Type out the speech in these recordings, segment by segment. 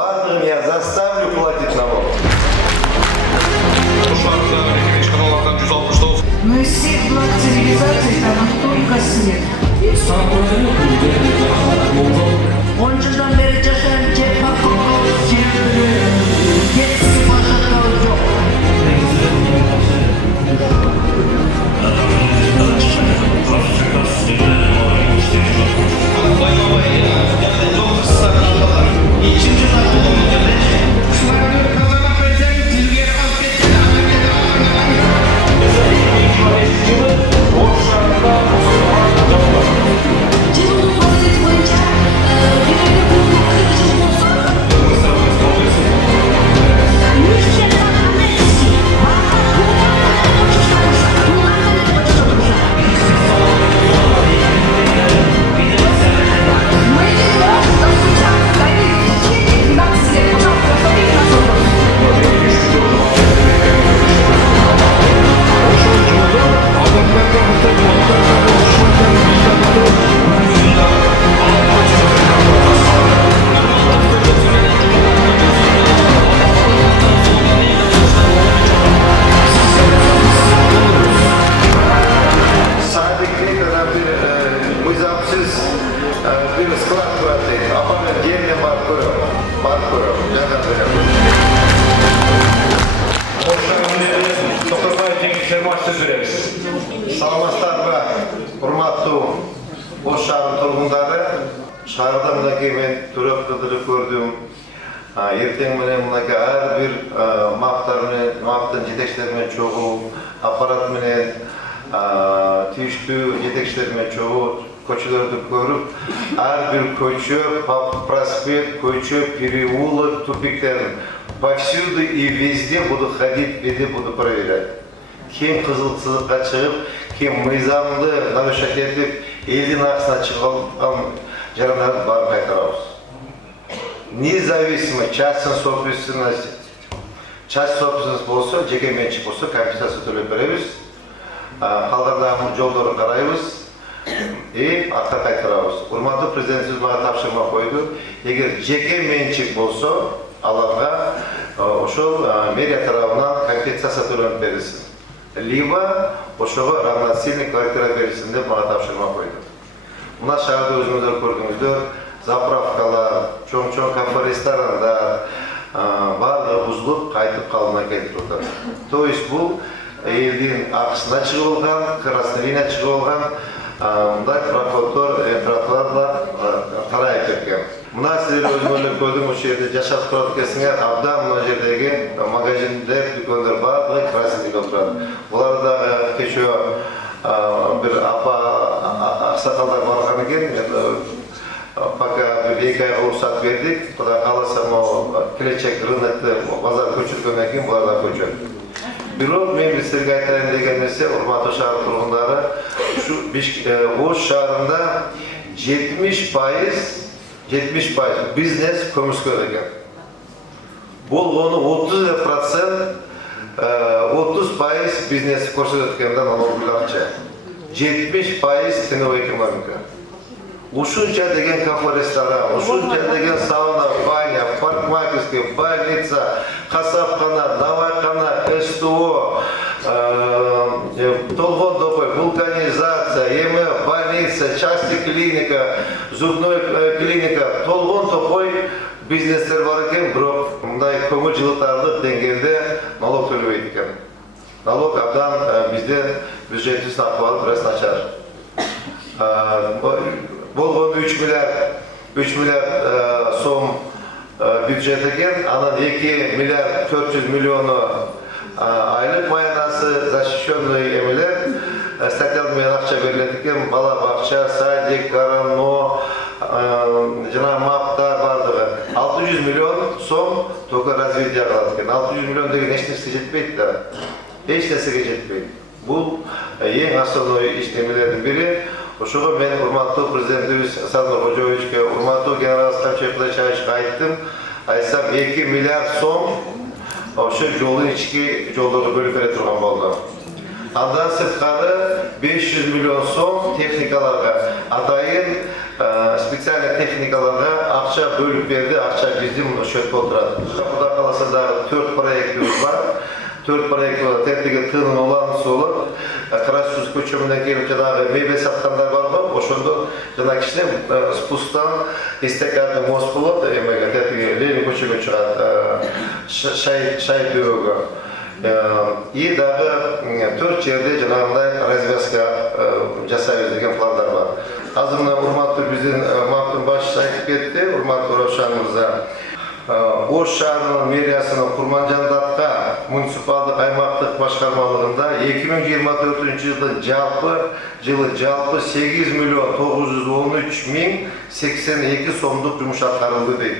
бардығын я заставлю платить налог. Но из всех благ цивилизации там только свет. Он же там бережет Джеффа детский пожиток жоқ. Bir sklad bıraktık, apartman yerine park kuruyor, yandan veriyor. Тоқтарбаев жеңгендер матчты сүреміз. Саламатсыздар ба, құрметті Ош шаарының тұрғындары. Шаарда мынакей мен түріп қыдырып көрдім. Ертең менен мынакей әрбір мақтың жетекшілерімен чоғу, аппарат менен түйіштүү жетекшілерімен чоғу көчелерді көріп, әрбір көче, проспект, көче, переулок, тупиктерін повсюду и везде буду ходить, везде буду проверять. Кем қызыл сызыққа шығып, кем мыйзамды нарушать етіп, елдің ақысына шығып жарандарды барып қайтарамыз. Независимо, частный собственность болса, жеке меншік болса, компенсация төлеп береміз. Қалғандағы жолдарын қараймыз и артқа қайтарамыз. Құрметті президентіміз маған тапсырма қойды. Егер жеке меншік болса, аларға ошол мэрия тарабынан компенсация төлөнүп берилсин. Либо ошого равносильный квартира берилсин деп мага тапшырма койду. Мына шаарда өзүңүздөр көрдүңүздөр, заправкалар, чоң-чоң кафе ресторандар баардыгы бузулуп, кайтып калыбына келтирип атат. То есть бул элдин акысына чыгып алган, красный линия чыгып алган мындай прокурорлар тарайып кеткен. Мына сіздер өзіңіздер көрдің, осы жерде жашап тұрады екенсіңер, абдан мына жердегі магазиндер, дүкендер барлығы красный линия тұрады. Бұлардағы кеше бір ақсақалдар барған екен, пока bir 2 ayға рұқсат бердік, құда қаласа келешек рынокты базар көшіргеннен кейін бұларда көшеді. Бирок мен сіздерге айтайын деген нәрсе, құрметті шаар тұрғындары, Ош шаарында 70% бизнес көмүскө деген. Бұл оны 30% бизнес көрсөткөндөн налогдугача. 70% теневой экономика. Ушунча деген кафе ресторан, ушунча деген сауна, баня, парикмахерская, больница, касапкана, давайкана, СТО, толгон допой, вулканизация, ЕМ, больница, частная клиника, зубной клиника, толгон топой бизнестер бар екен, бирок мындай көңүл жылытарлык деңгээлде налог төлөбөйт экен. Налог абдан бизден бюджеттин акыбалы бираз начар. Болгон 3 миллиард сом бюджет екен, анан 2 миллиард 400 миллиону айлык маянасы, защищенный эмелер, статьялар менен акча берилет экен, бала бакча, садик, гарано, жана маптар бардыгы. 600 миллион сом только развитие кылат экен. 600 миллион деген эч нерсеге жетпейт да. Эч нерсеге жетпейт. Бул эң основной иштемелердин бири. Ошого мен урматтуу президентибиз Садыр Кожоевичке, урматтуу генерал Скамчев Кылычбаевичке айттым. Айтсам 2 миллиард сом ошо жолдун ички жолдорду бөлүп бере турган болду. Андан сырткары 500 миллион сом техникаларга, атайын spesial texnikalarga akça bölüp berdi, akça bizim şöyle oturadi. Xudo kalasa da 4 proyektimiz var. 4 proyekt var. Tertigi tığın olan soğuk. Karasuz köçümünden gelip janağı meyve satkanlar var mı? Oşonda janağı kişide spustan isteklerden most bulup tertigi Lenin köçüme çıkады. Şay böğü. И дағы 4 жерде жанагындай развязка жасайбыз деген пландар бар. Азыр мына урматтуу биздин мактын башчысы айтып кетти, урматтуу Равшан мырза. Ош шаарынын мэриясынын Курманжандатка муниципалдык аймактык башкармалыгында 2024 жылы 8 миллион 913 миң 82 сомдук жумуш аткарылды дейт.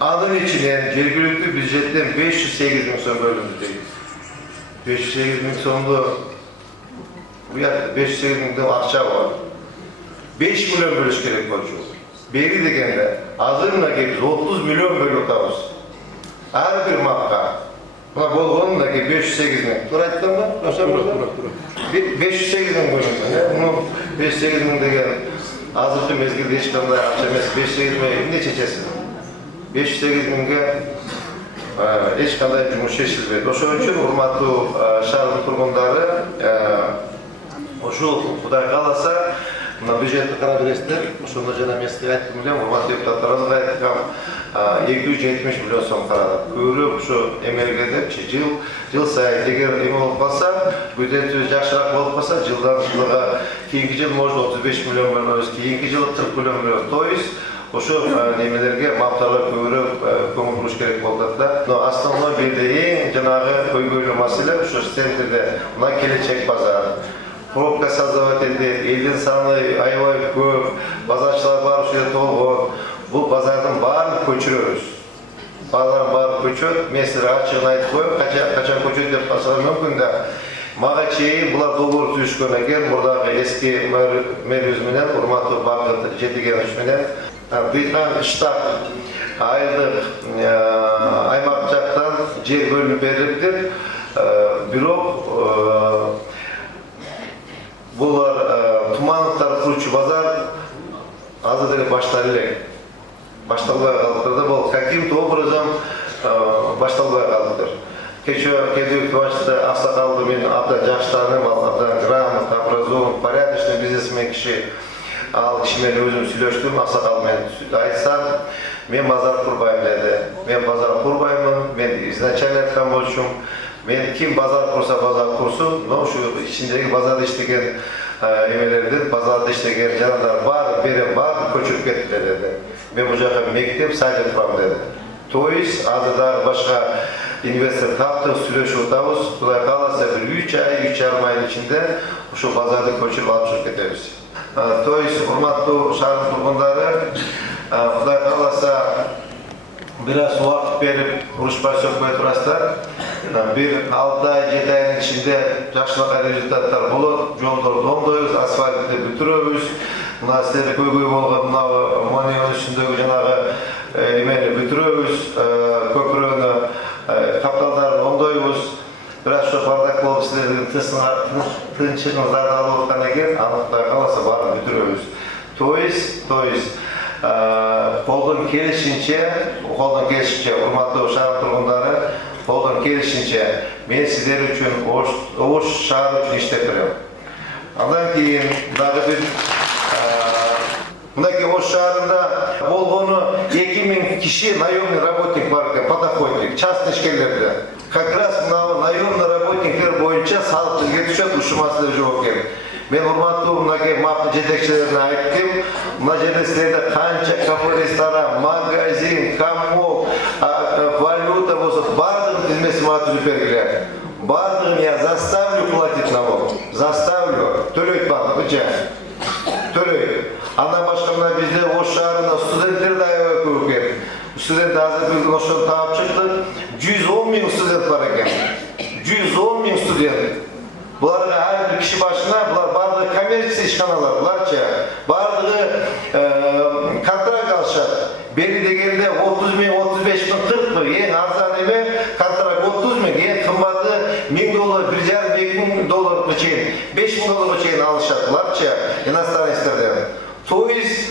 Анын ичинен жергиликтүү бюджеттен 508 миң сом бөлүндү дейт. 508 миң сомду, bu yer 508 miңден акча бар. 5 миллион бөлүш керек болчу. Бери дегенде, азырына келип 30 миллион бөлүп атабыз. Ар бир макка. Мына болгонунда 508 миң. Туура айттым ба? Тура. 508 миң бөлүндү. Муну 508 миң деген азыркы мезгилде эч кандай акча эмес. 508 миң эмне чечесиң? 508 миңге эч кандай жумуш чечилбейт. Ошон үчүн урматтуу шаардын тургундары ошол Кудай кааласа мына бюджетти карап бересиздер. Ошондо жана мен сизге айттым элем, урматтуу депутаттарыбызга айткам 270 миллион сом карадык. Көбүрөөк ушу эмелге депчи жыл сайын эгер эме болуп калса, бюджетибиз жакшыраак болуп калса, жылдан жылга кийинки жыл может 35 миллион бөлөбүз, кийинки жылы 40 миллион бөлөбүз. То есть ошо немелерге макталып көбүрөөк көңүл буруш керек болот да. Но основной бирде эң жанагы көйгөйлүү маселе ошо центрде мына келечек базар. Пробка создавать этет, элдин саны аябай көп, базарчылар бар ушул жерде толгон. Бул базардын баарын көчүрөбүз. Базардын баары көчөт, мен силерге ачыгын айтып коеюн, качан көчөт деп калсаңар мүмкүн да. Мага чейин булар долбоор түзүшкөн экен, мурдагы эски мэрибиз менен, урматтуу Бакыт Жетигенович менен Британ штаб айылдык аймак жактан жер бөлүнүп берилиптир. Бирок булар Тумановдор курчу базар азыр деле башталбай калыптыр да, бул каким-то образом башталбай калыптыр. Кечээ башчысы аксакалды мен абдан жакшы тааныйм, абдан грамотный, образован, порядочный бизнесмен киши. Ал киши менен өзүм сүйлөштүм, аксакал менен айтсам, мен базар курбайм деди. Мен базар курбаймын, мен изначально айткан болчумун. Мен ким базар курса базар курсун, но ушу ичиндеги базарда иштеген эмелердин, базарда иштеген жандар бар, берем бар, көчүрүп кетти деди. Мен бул жака мектеп садик турам деди. То есть азыр дагы башка инвестор таптык сүйлөшүп атабыз. Кудай кааласа 3 ай, 3,5 айдын ичинде ушу базарды көчүрүп алып чыгып кетебиз. То есть урматтуу шаардын тургундары, Кудай кааласа бир аз убакыт берип, урушпай сөкпөй турасыздар. Bir 6 ay 7 ayın içinde жакшылык результаттар болот, жолдорду оңдойбуз, асфальтты бүтүрөбүз. Мына силерде көйгөй болгон мына Монеон үстүндөгү жанагы эмени бүтүрөбүз, көпүрөнү, капталдарын оңдойбуз. Бирок ошо бардак болуп силердин тынчыңыздарды алып аткан экен, аны Кудай кааласа баарын бүтүрөбүз. То есть колдон келишинче, урматтуу шаар тургундары, колдон келишинче мен сиздер үчүн Ош шаары үчүн иштеп берем. Андан кийин дагы бир мынакей Ош шаарында болгону 2000 киши наемный работник бар экен, подоходник, частный ишкерлерде. Как раз мына наемный работниктер боюнча салык бизге түшөт, ушул маселе жок экен. Мен урматтуу мынакей МАП жетекчилерине айттым, мына жерде силерде канча кафе, ресторан, магазин, коммок, валюта болсо бардыгын тизмесин түзүп бергиле. Бардыгын я заставлю платить налог. Заставлю. Төлөйт бардыгынча. Төлөйт. Андан башка мына бизде Ош шаарында студенттер да аябай көп экен. Студент азыр бүгүн ошону таап чыктык. 110 миң студент бар экен. 110 миң студент. Буларга ар бир киши башына, булар бардыгы коммерческий ишканалар, буларчы бардыгы контракт алышат. Бери дегенде 30 миң, 35 миң, 40 миң, эң арзан эме контракт 30 миң, эң кымбаты $1000, $1,500 чейин, $5,000 чейин алышат, буларчы иностранецтерден. То есть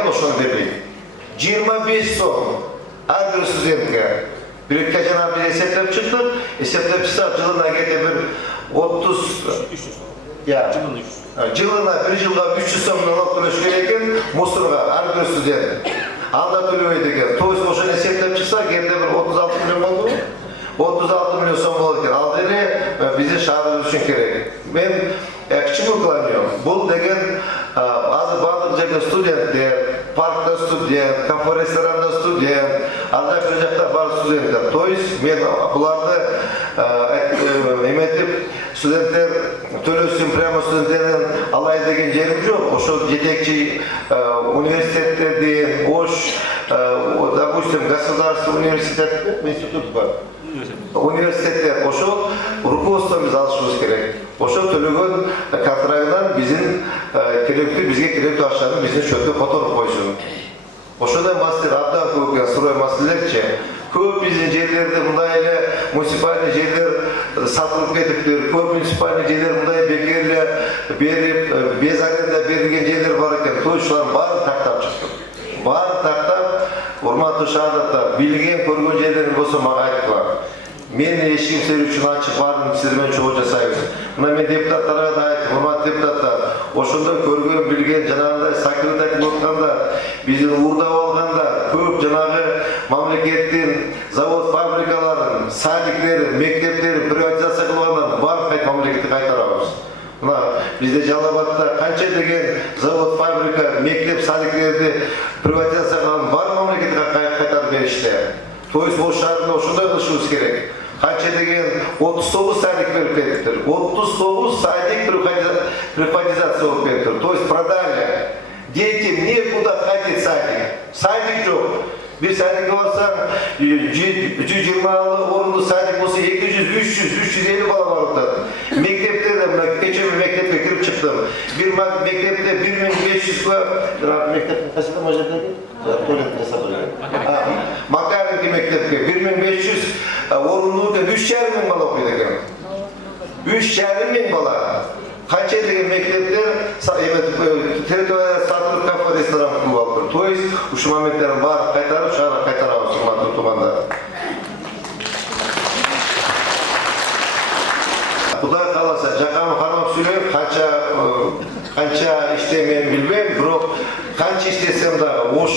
ekan, oşonu berdik. 25 so'm har bir studentga. Birlikte jana biz eseplep çıktık. Eseplep çıksak yılına gete bir 30 ya yılına bir yılga 300 so'mdan alıp төлөш керек ekan Musurga har bir student. Alda төлөбөйт ekan. To'ys oşonu eseplep çıksak endi bir 36 milyon boldu. 36 milyon so'm bolot ekan. Al deri bize şaharımız üçün gerek. Ben küçük kullanıyorum. Bu degen azı bazı жерде studentler, parkta student, kafe restoranda student, arada kıracaklar var studentler. Toys men bularda emetip studentler төлөсүн prямо studentlerin alay degen jerim yok. Oşo жетекчи üniversitetlerden, oş, допустим, государственный университет, институт var. Üniversitetler, oşo rukovodствомuz alışımız gerek. Oşo төлөгөн kontragынан bizim bizge kerekli aşağıda bizim çöpte fotoğraf koysun. Oşoda master abdan koyuyor, sıraya masterlerçe. Көп bizim yerlerde bundayla munisipalni yerler satılıp ketiptir. Көп munisipalni yerler bunday bekerle berip, bez arenda berilgen yerler var eken. Toyçuların bari taktap çıktı. Bari taktap, urmatlı şahadatta bilgen, көргөн yerlerin bolsa mağa aytıplar. Men eşigim sizler üçün açık varım, sizlerмен çoğu жасайбыз. Мына мен депутаттарға да айттым, урматтуу депутаттар, ошондо көргөн, билген, жанагындай сакырды айтып атканда, биздин уурдап алганда, көп жанагы мамлекеттин завод, фабрикаларын, садиктерин, мектептерин приватизация кылгандан баарын кайта мамлекетке кайтарабыз. Мына бизде Жалал-Абадта канча деген завод, фабрика, мектеп, садиктерди приватизация кылган баарын мамлекетке кайтарып беришти. Toys boş şartında oşunda kılışımız gerek. Kaça degen 39 saydık verip veriptir. 39 saydık приватизация olup veriptir. Toys продали. Детям некуда ходить saydık. Saydık yok. Bir saydık varsa 120 orunlu saydık olsa 200, 300, 350 bala var orada. Mektepte de, geçen bir mektepte girip çıktım. Bir mektepte 1500 var. Mektepte kasıda majörde Makarinki mektepte 1500 orunlu da 3,5 bala okuydu ekan. 3,5 bala. Kaç degen mektepler territoriyalar satılıp kafe restoran kılıp aldı. Toys uşu momentlerin var kaytarıp şahara kaytarabız urmatlı tuğanlar. Kuday kalasa Jakamı hanım söyleyip kança işlemeyen bilmem, bro kança işlesem de o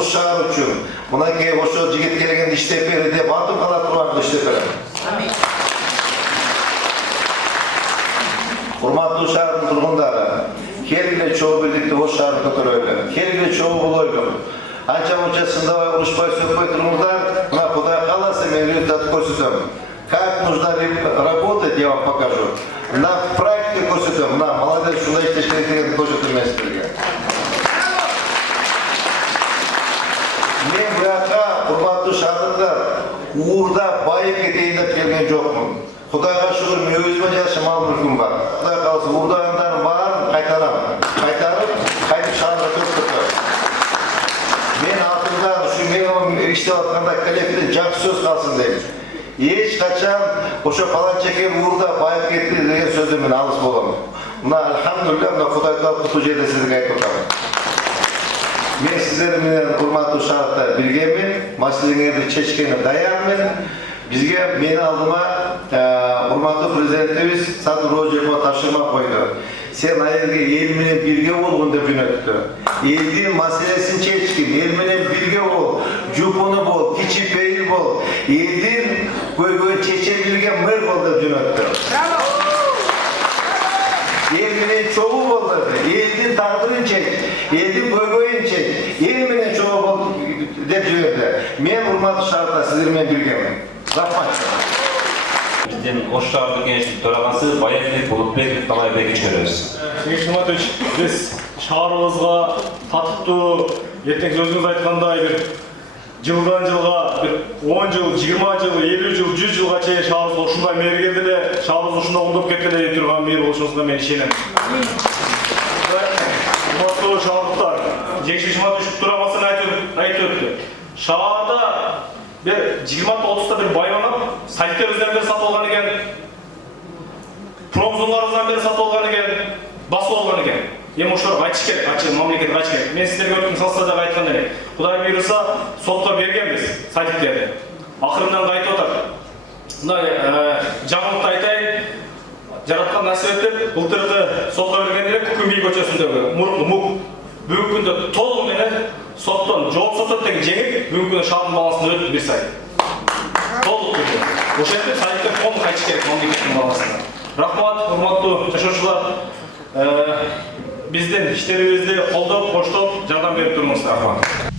şahar üçün buna ki o şu jigit kelegen işlep beri de batım kala turan işlep beri. Urmatlı şahırın turgundары, kelgile çoğu birlikte o şahırı kötüröyle, kelgile çoğu buloylum. Ança sındavay uruşpay sökpay turgundar, buna kuday kalasa men результат көрсөтөм. Как нужно работать, я вам покажу. На практике көрсөтөм, мына молодец шундай иштеш керек дегенди көрсөтөм мен силерге. Мен буяка урматтуу шаардыктар, уурда байып кетейин деп келген жокмун. Kudayga şükür men özüme jarasha mal mülküm var. Kuday kalsa uğurdayanların bарын kaytarım. Kaytıp şahırda köpürtür. Men altında şu men işlep atkanda kolektivde jakşı söz kalsın deyim. Hiç kaçan oşo falan çeken uğurda bayıp ketти деген сөздөн мен алыс болом. Мына алхамдулилlah мына Кудай таап кутуу жерде сизге айтып атам. Men sizler менен урматтуу шаардыктар билгенмин, маселеңерди чечкенине даянмын. Bizge meni aldıma urmatlı prezidentimiz Sadır Rojekova tapşırma koydu. Sen ayırga el menen birge bolgun dep jönöttü. Eldin maselesini çeçkin, el menen birge bol, jupunu bol, kiçi peyil bol, eldin köygön çeçe bilgen mır bol dep jönöttü. El menen çoğu bol dedi, eldin taqdırın çek, eldin köygön çek, el menen çoğu bol dep jönöttü. Men urmatlı şaardar sizler menen birgemin. Rahmat. Bizden Oş Şahardық Кеңештің төрағасы Баяхмет Болотбеков Талайбекович көрөбүз. Сергей Шыматович, біз шаарыбызга татыктуу эртең сөзүңүз айткандай бир жылдан жылга бир 10 жыл, 20 жыл, 50 жыл, 100 жылга чейин шаарыбызга ушундай мэр келди эле, шаарыбыз ушундай оңдоп кетти эле деп турган мэр болушуңузга мен ишенем. Урматтуу шаардыктар, Жекши Шыматович төрагасы айтып өттү. Шаарда bir 20-30'da bir baylanıp, sahipler üzerinden beri satı olgan eken, promzonlar üzerinden beri satı olgan eken, bası olgan eken. Эми ошолорго айтыш керек, мамлекет айтыш керек. Мен сиздерге өткөн салыстарда айткандай эле. Кудай буйруса, сотко бергенбиз садиктерди. Акырындан кайтып атат. Мына жаңылыкты айтайын. Жараткан насип этип, былтыркы сотко берген эле Күкүмбей көчөсүндөгү МУК бүгүнкү күндө толугу менен соттон жоопсуздук деген жеңип, бүгүнкү күндө шаардын баласына өтүп 1 сайт. Толук түрдө. Ошентип сайттар колун кайтыш керек мамлекеттин баласына. Рахмат, урматтуу жашоочулар. Биздин иштерибизди колдоп, коштоп, жардам берип туруңуздар.